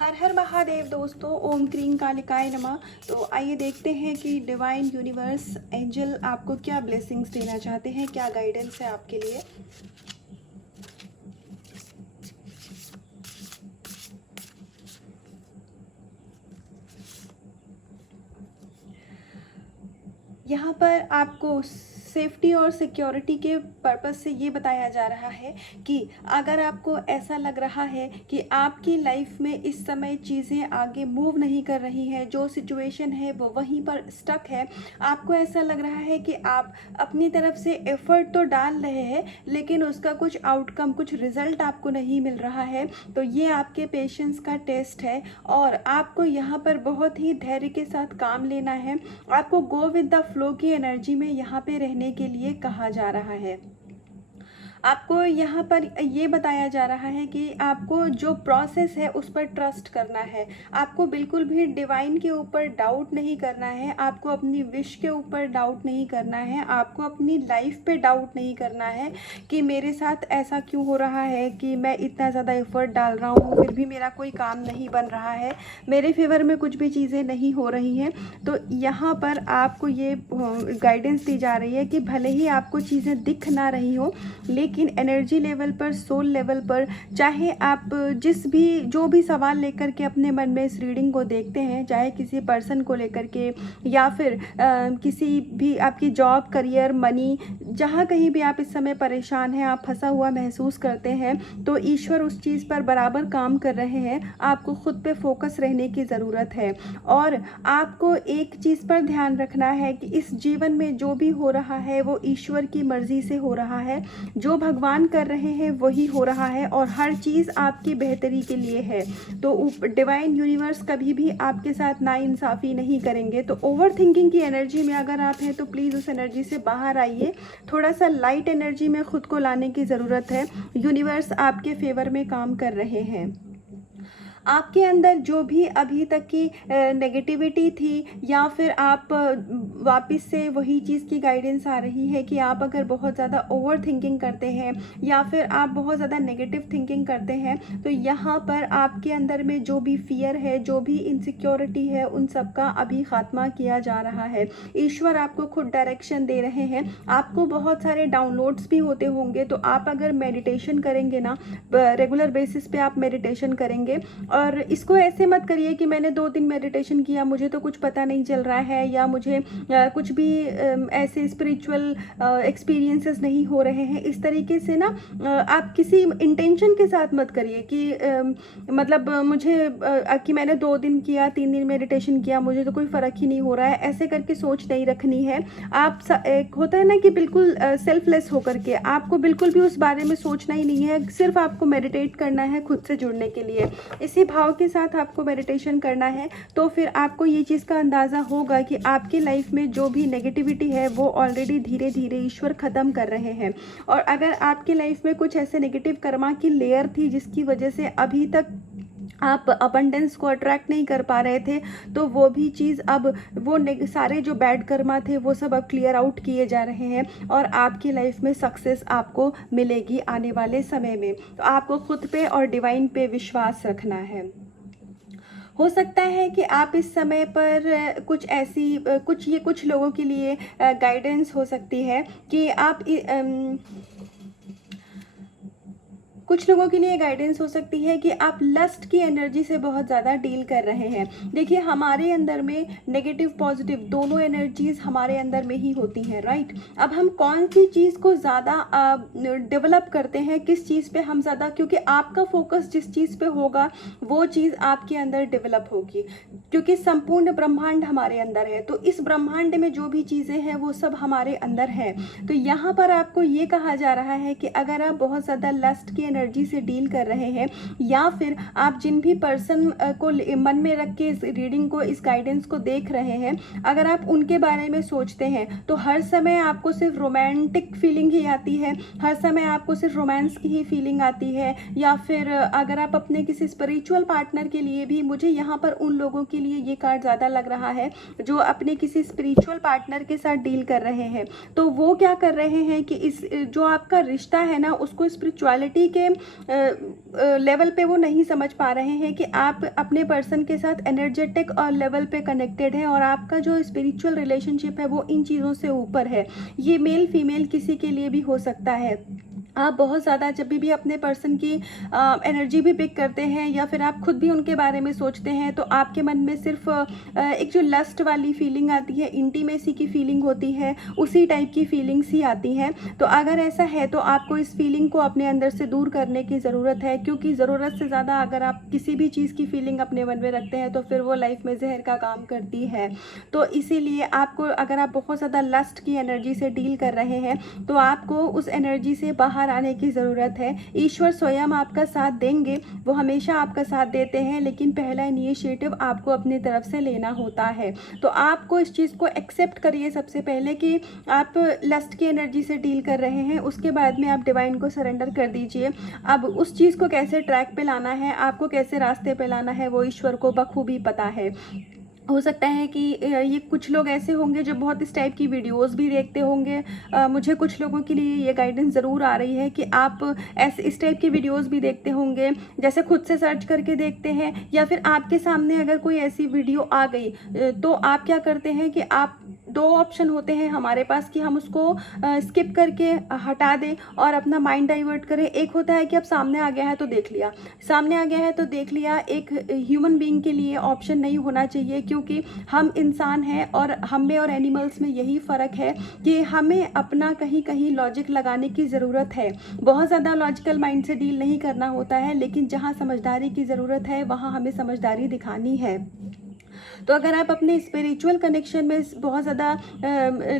हर हर महादेव दोस्तों, ओम क्रीम कालिकाय नमः। तो आइए देखते हैं कि डिवाइन यूनिवर्स एंजल आपको क्या ब्लेसिंग्स देना चाहते हैं, क्या गाइडेंस है आपके लिए। यहाँ पर आपको सेफ्टी और सिक्योरिटी के पर्पस से ये बताया जा रहा है कि अगर आपको ऐसा लग रहा है कि आपकी लाइफ में इस समय चीज़ें आगे मूव नहीं कर रही हैं, जो सिचुएशन है वो वहीं पर स्टक है, आपको ऐसा लग रहा है कि आप अपनी तरफ से एफर्ट तो डाल रहे हैं लेकिन उसका कुछ आउटकम, कुछ रिजल्ट आपको नहीं मिल रहा है, तो ये आपके पेशेंस का टेस्ट है और आपको यहाँ पर बहुत ही धैर्य के साथ काम लेना है। आपको गो विद द फ्लो की एनर्जी में यहाँ पे रहने के लिए कहा जा रहा है। आपको यहाँ पर ये बताया जा रहा है कि आपको जो प्रोसेस है उस पर ट्रस्ट करना है। आपको बिल्कुल भी डिवाइन के ऊपर डाउट नहीं करना है, आपको अपनी विश के ऊपर डाउट नहीं करना है, आपको अपनी लाइफ पे डाउट नहीं करना है कि मेरे साथ ऐसा क्यों हो रहा है कि मैं इतना ज़्यादा एफर्ट डाल रहा हूँ फिर भी मेरा कोई काम नहीं बन रहा है, मेरे फेवर में कुछ भी चीज़ें नहीं हो रही हैं। तो यहाँ पर आपको ये गाइडेंस दी जा रही है कि भले ही आपको चीज़ें दिख ना रही हो लेकिन एनर्जी लेवल पर, सोल लेवल पर, चाहे आप जो भी सवाल लेकर के अपने मन में इस रीडिंग को देखते हैं, चाहे किसी पर्सन को लेकर के या फिर किसी भी आपकी जॉब, करियर, मनी, जहाँ कहीं भी आप इस समय परेशान हैं, आप फंसा हुआ महसूस करते हैं, तो ईश्वर उस चीज़ पर बराबर काम कर रहे हैं। आपको खुद पे फोकस रहने की ज़रूरत है और आपको एक चीज़ पर ध्यान रखना है कि इस जीवन में जो भी हो रहा है वो ईश्वर की मर्ज़ी से हो रहा है, जो भगवान कर रहे हैं वही हो रहा है और हर चीज़ आपकी बेहतरी के लिए है। तो डिवाइन यूनिवर्स कभी भी आपके साथ नाइंसाफ़ी नहीं करेंगे। तो ओवर थिंकिंग की एनर्जी में अगर आप हैं तो प्लीज़ उस एनर्जी से बाहर आइए, थोड़ा सा लाइट एनर्जी में खुद को लाने की ज़रूरत है। यूनिवर्स आपके फेवर में काम कर रहे हैं। आपके अंदर जो भी अभी तक की नेगेटिविटी थी या फिर आप वापस से वही चीज़ की गाइडेंस आ रही है कि आप अगर बहुत ज़्यादा ओवर थिंकिंग करते हैं या फिर आप बहुत ज़्यादा नेगेटिव थिंकिंग करते हैं, तो यहाँ पर आपके अंदर में जो भी फियर है, जो भी इनसिक्योरिटी है, उन सब का अभी खात्मा किया जा रहा है। ईश्वर आपको खुद डायरेक्शन दे रहे हैं। आपको बहुत सारे डाउनलोड्स भी होते होंगे, तो आप अगर मेडिटेशन करेंगे ना, रेगुलर बेसिस पे आप मेडिटेशन करेंगे, और इसको ऐसे मत करिए कि मैंने 2 दिन मेडिटेशन किया, मुझे तो कुछ पता नहीं चल रहा है या मुझे कुछ भी ऐसे स्पिरिचुअल एक्सपीरियंसेस नहीं हो रहे हैं। इस तरीके से ना आप किसी इंटेंशन के साथ मत करिए कि मतलब मुझे कि मैंने 2 दिन किया, 3 दिन मेडिटेशन किया, मुझे तो कोई फ़र्क ही नहीं हो रहा है, ऐसे करके सोच नहीं रखनी है। आप एक होता है ना कि बिल्कुल सेल्फलेस होकर के आपको बिल्कुल भी उस बारे में सोचना ही नहीं है, सिर्फ आपको मेडिटेट करना है खुद से जुड़ने के लिए। इसी भाव के साथ आपको मेडिटेशन करना है, तो फिर आपको ये चीज़ का अंदाज़ा होगा कि आपकी लाइफ में जो भी नेगेटिविटी है वो ऑलरेडी धीरे धीरे ईश्वर ख़त्म कर रहे हैं। और अगर आपकी लाइफ में कुछ ऐसे नेगेटिव कर्मा की लेयर थी जिसकी वजह से अभी तक आप अबंडेंस को अट्रैक्ट नहीं कर पा रहे थे, तो वो भी चीज़ अब वो सारे जो बैड कर्मा थे वो सब अब क्लियर आउट किए जा रहे हैं और आपकी लाइफ में सक्सेस आपको मिलेगी आने वाले समय में। तो आपको खुद पे और डिवाइन पे विश्वास रखना है। हो सकता है कि आप इस समय पर कुछ लोगों के लिए गाइडेंस हो सकती है कि आप कुछ लोगों के लिए गाइडेंस हो सकती है कि आप लस्ट की एनर्जी से बहुत ज़्यादा डील कर रहे हैं। देखिए, हमारे अंदर में नेगेटिव पॉजिटिव दोनों एनर्जीज़ हमारे अंदर में ही होती हैं, राइट। अब हम कौन सी चीज़ को ज़्यादा डेवलप करते हैं, किस चीज़ पे हम ज़्यादा, क्योंकि आपका फोकस जिस चीज़ पे होगा वो चीज़ आपके अंदर डेवलप होगी, क्योंकि संपूर्ण ब्रह्मांड हमारे अंदर है। तो इस ब्रह्मांड में जो भी चीज़ें हैं वो सब हमारे अंदर है। तो यहाँ पर आपको ये कहा जा रहा है कि अगर आप बहुत ज़्यादा लस्ट की एनर्जी से डील कर रहे हैं या फिर आप जिन भी पर्सन को मन में रख के इस रीडिंग को, इस गाइडेंस को देख रहे हैं, अगर आप उनके बारे में सोचते हैं तो हर समय आपको सिर्फ रोमांटिक फीलिंग ही आती है, हर समय आपको सिर्फ रोमांस की ही फीलिंग आती है, या फिर अगर आप अपने किसी स्पिरिचुअल पार्टनर के लिए भी, मुझे यहाँ पर उन लोगों की लिए ये कार्ड ज़्यादा लग रहा है, जो अपने किसी स्पिरिचुअल पार्टनर के साथ डील कर रहे हैं। तो वो क्या कर रहे हैं कि इस जो आपका रिश्ता है ना, उसको स्पिरिचुअलिटी के लेवल पे वो नहीं समझ पा रहे हैं कि आप अपने पर्सन के साथ एनर्जेटिक और लेवल पे कनेक्टेड हैं, और आपका जो स्पिरिचुअल रिलेशनशिप है वो इन चीज़ों से ऊपर है। ये मेल फीमेल किसी के लिए भी हो सकता है। आप बहुत ज़्यादा जब भी अपने पर्सन की एनर्जी भी पिक करते हैं, या फिर आप खुद भी उनके बारे में सोचते हैं, तो आपके मन में सिर्फ एक जो लस्ट वाली फीलिंग आती है, इंटीमेसी की फीलिंग होती है, उसी टाइप की फीलिंग्स ही आती हैं। तो अगर ऐसा है तो आपको इस फीलिंग को अपने अंदर से दूर करने की ज़रूरत है, क्योंकि ज़रूरत से ज़्यादा अगर आप किसी भी चीज़ की फीलिंग अपने मन में रखते हैं तो फिर वो लाइफ में जहर का काम करती है। तो इसीलिए आपको, अगर आप बहुत ज़्यादा लस्ट की एनर्जी से डील कर रहे हैं, तो आपको उस एनर्जी से बाहर आने की ज़रूरत है। ईश्वर स्वयं आपका साथ देंगे, वो हमेशा आपका साथ देते हैं, लेकिन पहला इनिशिएटिव आपको अपनी तरफ से लेना होता है। तो आपको इस चीज़ को एक्सेप्ट करिए सबसे पहले कि आप लस्ट की एनर्जी से डील कर रहे हैं, उसके बाद में आप डिवाइन को सरेंडर कर दीजिए। अब उस चीज़ को कैसे ट्रैक पे लाना है, आपको कैसे रास्ते पे लाना है, वो ईश्वर को बखूबी पता है। हो सकता है कि ये कुछ लोग ऐसे होंगे जो बहुत इस टाइप की वीडियोस भी देखते होंगे। मुझे कुछ लोगों के लिए ये गाइडेंस ज़रूर आ रही है कि आप ऐसे इस टाइप की वीडियोस भी देखते होंगे, जैसे खुद से सर्च करके देखते हैं, या फिर आपके सामने अगर कोई ऐसी वीडियो आ गई तो आप क्या करते हैं कि आप, दो ऑप्शन होते हैं हमारे पास कि हम उसको स्किप करके हटा दें और अपना माइंड डाइवर्ट करें। एक होता है कि अब सामने आ गया है तो देख लिया, सामने आ गया है तो देख लिया। एक ह्यूमन बीइंग के लिए ऑप्शन नहीं होना चाहिए, क्योंकि हम इंसान हैं और हम में और एनिमल्स में यही फ़र्क है कि हमें अपना कहीं कहीं लॉजिक लगाने की ज़रूरत है। बहुत ज़्यादा लॉजिकल माइंड से डील नहीं करना होता है, लेकिन जहाँ समझदारी की ज़रूरत है वहाँ हमें समझदारी दिखानी है। तो अगर आप अपने स्पिरिचुअल कनेक्शन में बहुत ज़्यादा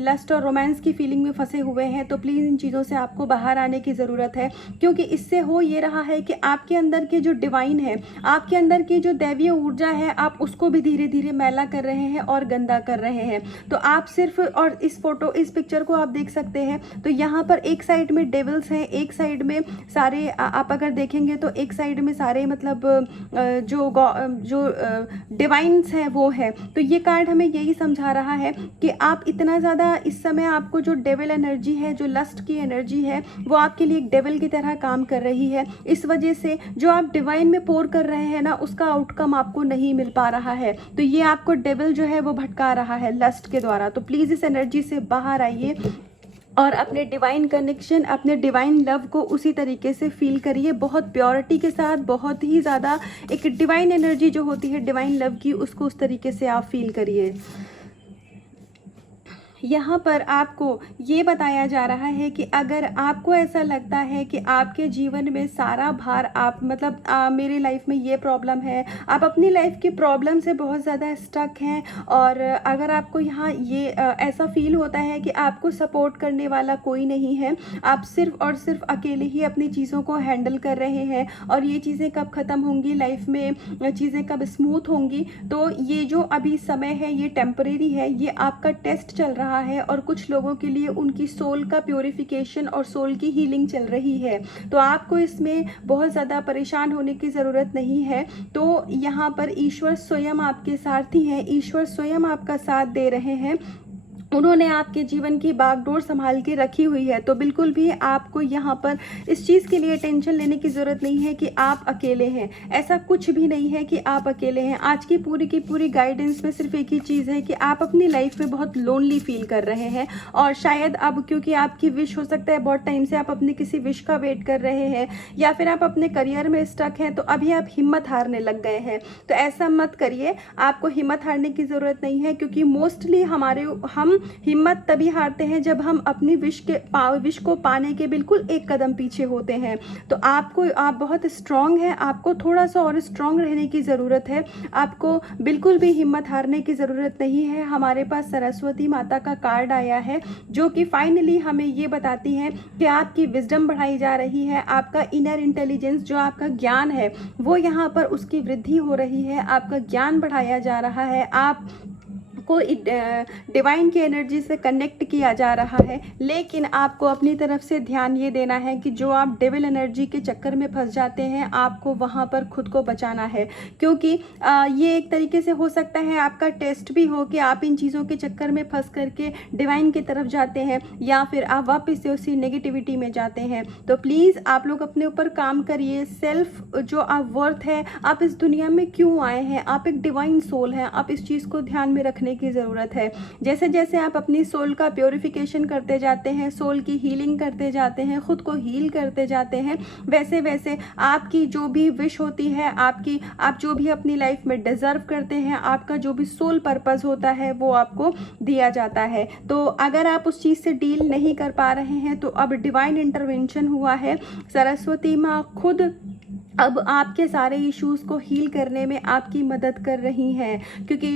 लस्ट और रोमांस की फीलिंग में फंसे हुए हैं, तो प्लीज़ इन चीज़ों से आपको बाहर आने की ज़रूरत है, क्योंकि इससे हो ये रहा है कि आपके अंदर के जो डिवाइन है, आपके अंदर की जो दैवीय ऊर्जा है, आप उसको भी धीरे धीरे मैला कर रहे हैं और गंदा कर रहे हैं। तो आप सिर्फ, और इस पिक्चर को आप देख सकते हैं, तो यहाँ पर एक साइड में डेविल्स हैं, एक साइड में सारे, आप अगर देखेंगे तो एक साइड में सारे मतलब जो डिवाइंस हैं वो है। तो ये कार्ड हमें यही समझा रहा है कि आप इतना ज़्यादा इस समय, आपको जो डेविल एनर्जी है, जो लस्ट की एनर्जी है, वो आपके लिए एक डेविल की तरह काम कर रही है। इस वजह से जो आप डिवाइन में पोर कर रहे हैं ना, उसका आउटकम आपको नहीं मिल पा रहा है। तो ये आपको डेविल जो है वो भटका रहा है लस्ट के द्वारा। तो प्लीज़ इस एनर्जी से बाहर आइए और अपने डिवाइन कनेक्शन, अपने डिवाइन लव को उसी तरीके से फील करिए, बहुत प्योरिटी के साथ, बहुत ही ज़्यादा एक डिवाइन एनर्जी जो होती है डिवाइन लव की, उसको उस तरीके से आप फील करिए। यहाँ पर आपको ये बताया जा रहा है कि अगर आपको ऐसा लगता है कि आपके जीवन में सारा भार, आप मतलब मेरी लाइफ में ये प्रॉब्लम है, आप अपनी लाइफ की प्रॉब्लम से बहुत ज़्यादा स्टक हैं, और अगर आपको यहाँ ये ऐसा फील होता है कि आपको सपोर्ट करने वाला कोई नहीं है, आप सिर्फ और सिर्फ अकेले ही अपनी चीज़ों को हैंडल कर रहे हैं, और ये चीज़ें कब ख़त्म होंगी, लाइफ में चीज़ें कब स्मूथ होंगी, तो ये जो अभी समय है ये टेम्परेरी है, ये आपका टेस्ट चल रहा है, और कुछ लोगों के लिए उनकी सोल का प्योरिफिकेशन और सोल की हीलिंग चल रही है। तो आपको इसमें बहुत ज़्यादा परेशान होने की ज़रूरत नहीं है। तो यहाँ पर ईश्वर स्वयं आपके सारथी हैं, ईश्वर स्वयं आपका साथ दे रहे हैं, उन्होंने आपके जीवन की बागडोर संभाल के रखी हुई है। तो बिल्कुल भी आपको यहाँ पर इस चीज़ के लिए टेंशन लेने की ज़रूरत नहीं है कि आप अकेले हैं, ऐसा कुछ भी नहीं है कि आप अकेले हैं। आज की पूरी गाइडेंस में सिर्फ एक ही चीज़ है कि आप अपनी लाइफ में बहुत लोनली फील कर रहे हैं, और शायद अब क्योंकि आपकी विश, हो सकता है बहुत टाइम से आप अपनी किसी विश का वेट कर रहे हैं, या फिर आप अपने करियर में स्टक हैं, तो अभी आप हिम्मत हारने लग गए हैं। तो ऐसा मत करिए, आपको हिम्मत हारने की ज़रूरत नहीं है, क्योंकि मोस्टली हम हिम्मत तभी हारते हैं जब हम अपनी विश को पाने के बिल्कुल एक कदम पीछे होते हैं। तो आप बहुत स्ट्रांग हैं, आपको थोड़ा सा और स्ट्रांग रहने की ज़रूरत है, आपको बिल्कुल भी हिम्मत हारने की ज़रूरत नहीं है। हमारे पास सरस्वती माता का कार्ड आया है, जो कि फाइनली हमें ये बताती है कि आपकी विजडम बढ़ाई जा रही है, आपका इनर इंटेलिजेंस, जो आपका ज्ञान है, वो यहाँ पर उसकी वृद्धि हो रही है, आपका ज्ञान बढ़ाया जा रहा है, आप को डिवाइन की एनर्जी से कनेक्ट किया जा रहा है, लेकिन आपको अपनी तरफ से ध्यान ये देना है कि जो आप डेविल एनर्जी के चक्कर में फंस जाते हैं, आपको वहाँ पर खुद को बचाना है। क्योंकि ये एक तरीके से हो सकता है आपका टेस्ट भी हो कि आप इन चीज़ों के चक्कर में फंस करके डिवाइन की तरफ जाते हैं या फिर आप वापस से उसी नेगेटिविटी में जाते हैं। तो प्लीज़ आप लोग अपने ऊपर काम करिए। सेल्फ जो आप वर्थ है, आप इस दुनिया में क्यों आए हैं, आप एक डिवाइन सोल हैं, आप इस चीज़ को ध्यान में रखने की ज़रूरत है। जैसे जैसे आप अपनी सोल का प्योरिफिकेशन करते जाते हैं, सोल की हीलिंग करते जाते हैं, खुद को हील करते जाते हैं, वैसे वैसे आपकी जो भी विश होती है, आप जो भी अपनी लाइफ में डिजर्व करते हैं, आपका जो भी सोल पर्पस होता है वो आपको दिया जाता है। तो अगर आप उस चीज़ से डील नहीं कर पा रहे हैं तो अब डिवाइन इंटरवेंशन हुआ है। सरस्वती माँ खुद अब आपके सारे इश्यूज़ को हील करने में आपकी मदद कर रही हैं, क्योंकि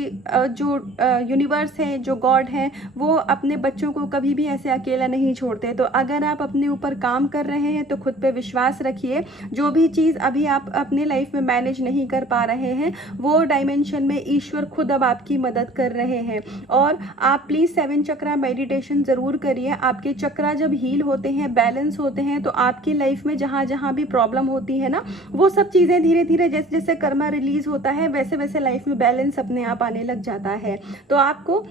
जो यूनिवर्स है, जो गॉड है, वो अपने बच्चों को कभी भी ऐसे अकेला नहीं छोड़ते। तो अगर आप अपने ऊपर काम कर रहे हैं तो खुद पे विश्वास रखिए। जो भी चीज़ अभी आप अपने लाइफ में मैनेज नहीं कर पा रहे हैं, वो डायमेंशन में ईश्वर खुद अब आपकी मदद कर रहे हैं। और आप प्लीज़ 7 चक्रा मेडिटेशन ज़रूर करिए। आपके चक्रा जब हील होते हैं, बैलेंस होते हैं, तो आपकी लाइफ में जहाँ जहाँ भी प्रॉब्लम होती है ना, वो सब चीज़ें धीरे धीरे जैसे जैसे कर्मा रिलीज होता है, वैसे वैसे लाइफ में बैलेंस अपने आप आने लग जाता है। तो आपको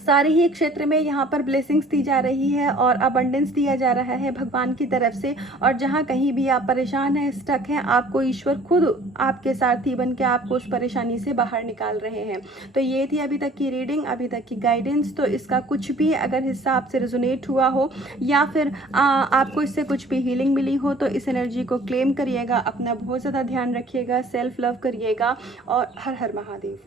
सारे ही क्षेत्र में यहाँ पर ब्लेसिंग्स दी जा रही है और अबंडेंस दिया जा रहा है भगवान की तरफ से। और जहाँ कहीं भी आप परेशान हैं, स्टक हैं, आपको ईश्वर खुद आपके सारथी बन के आपको उस परेशानी से बाहर निकाल रहे हैं। तो ये थी अभी तक की रीडिंग, अभी तक की गाइडेंस। तो इसका कुछ भी अगर हिस्सा आपसे रेजोनेट हुआ हो या फिर आपको इससे कुछ भी हीलिंग मिली हो, तो इस एनर्जी को क्लेम करिएगा। अपना बहुत ज़्यादा ध्यान रखिएगा, सेल्फ लव करिएगा और हर हर महादेव।